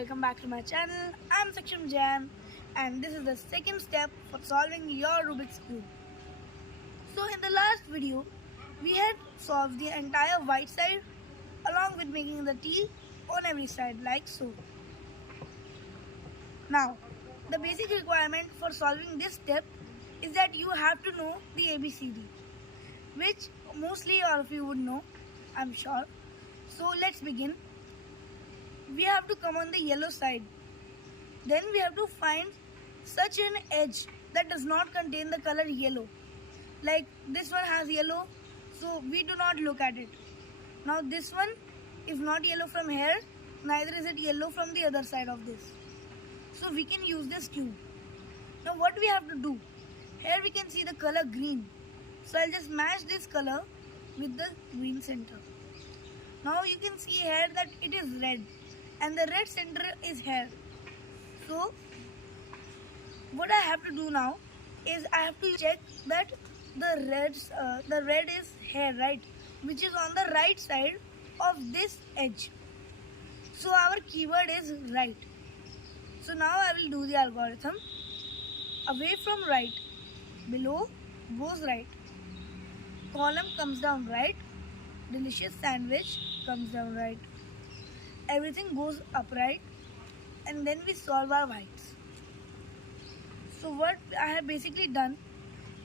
welcome back to my channel. I'm Saksham Jain and this is the second step for solving your Rubik's Cube. So in the last video, we had solved the entire white side along with making the T on every side like so. Now, the basic requirement for solving this step is that you have to know the ABCD, which mostly all of you would know, I'm sure. So let's begin. We have to come on the yellow side. Then we have to find such an edge that does not contain the color yellow. Like this one has yellow, so we do not look at it. Now this one is not yellow from here, neither is it yellow from the other side of this. So we can use this cube. Now what we have to do? Here we can see the color green. So I'll just match this color with the green center. Now you can see here that it is red and the red center is here. So what I have to do now is I have to check that the red is here, right, which is on the right side of this edge. So our keyword is right. So now I will do the algorithm. Away from right, below goes right, column comes down right, delicious sandwich comes down right, everything goes upright, and then we solve our whites. So what I have basically done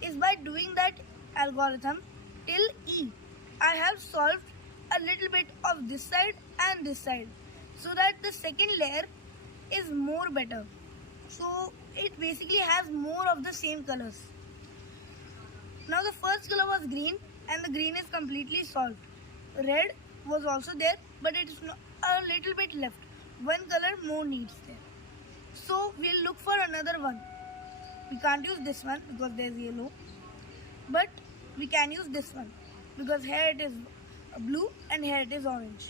is by doing that algorithm till E, I have solved a little bit of this side and this side so that the second layer is more better. So it basically has more of the same colors. Now the first color was green and the green is completely solved. Red was also there, but it is a little bit left. One color more needs there. So we'll look for another one. We can't use this one because there's yellow, but we can use this one because here it is blue and here it is orange.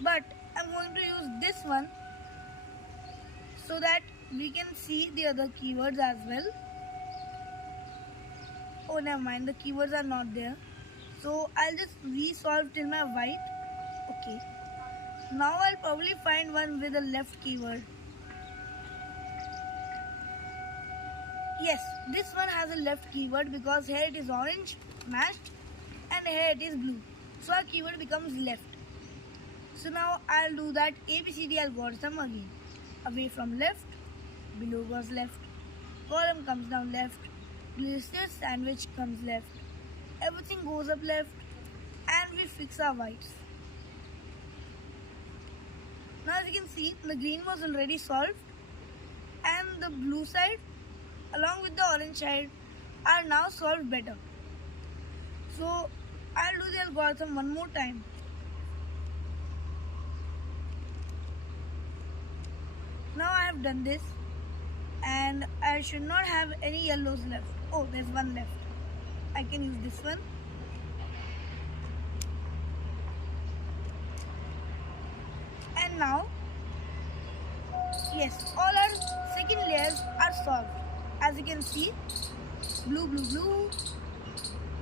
But I'm going to use this one so that we can see the other keywords as well. Oh, never mind, the keywords are not there. So I'll just resolve till my white. Okay. Now I'll probably find one with a left keyword. Yes, this one has a left keyword because here it is orange matched and here it is blue. So our keyword becomes left. So now I'll do that ABCD algorithm again. Away from left, below goes left, column comes down left, delicious sandwich comes left, everything goes up left, and we fix our whites. Now as you can see, the green was already solved and the blue side along with the orange side are now solved better. So I'll do the algorithm one more time. Now I have done this and I should not have any yellows left. Oh, there's one left. I can use this one. And now, yes, all our second layers are solved. As you can see, blue, blue, blue,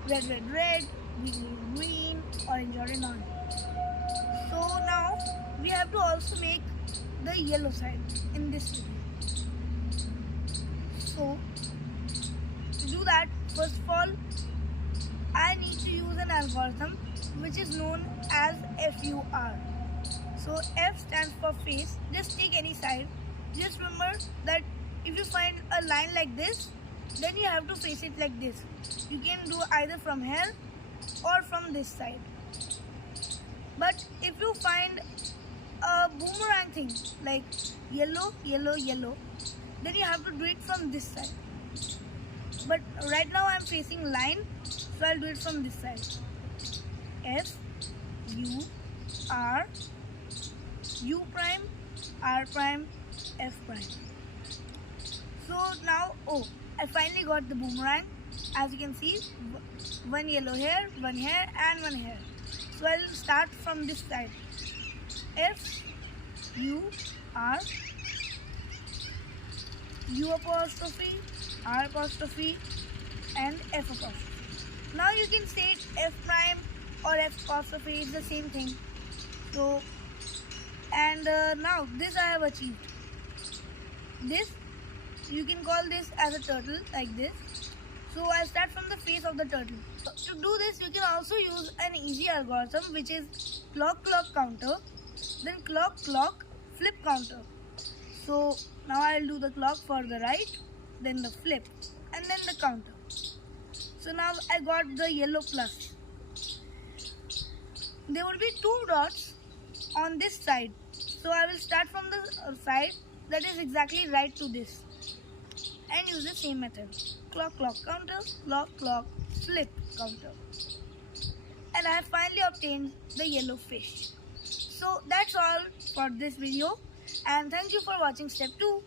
red, red, red, green, green, orange, orange, orange. So now we have to also make the yellow side in this video. So to do that, first of all, I need to use an algorithm which is known as FUR. So F stands for face. Just take any side. Just remember that if you find a line like this, then you have to face it like this. You can do either from here or from this side. But if you find a boomerang thing like yellow, yellow, yellow, then you have to do it from this side. But right now I'm facing line, so I'll do it from this side. F, U, R, U prime, R prime, F prime. So now, oh, I finally got the boomerang. As you can see, one yellow here, one here, and one here. So I'll start from this side. F, U, R, U apostrophe, R apostrophe, and F apostrophe. Now you can say it F prime or F apostrophe, it's the same thing. So, and And now this I have achieved. This, you can call this as a turtle like this. So I'll start from the face of the turtle. To do this, you can also use an easy algorithm, which is clock counter, then clock flip counter. So now I'll do the clock for the right, then the flip, and then the counter. So now I got the yellow plus. There will be two dots on this side. So I will start from the side that is exactly right to this and use the same method. Clock counter, clock flip counter. And I have finally obtained the yellow fish. So that's all for this video, and thank you for watching step 2.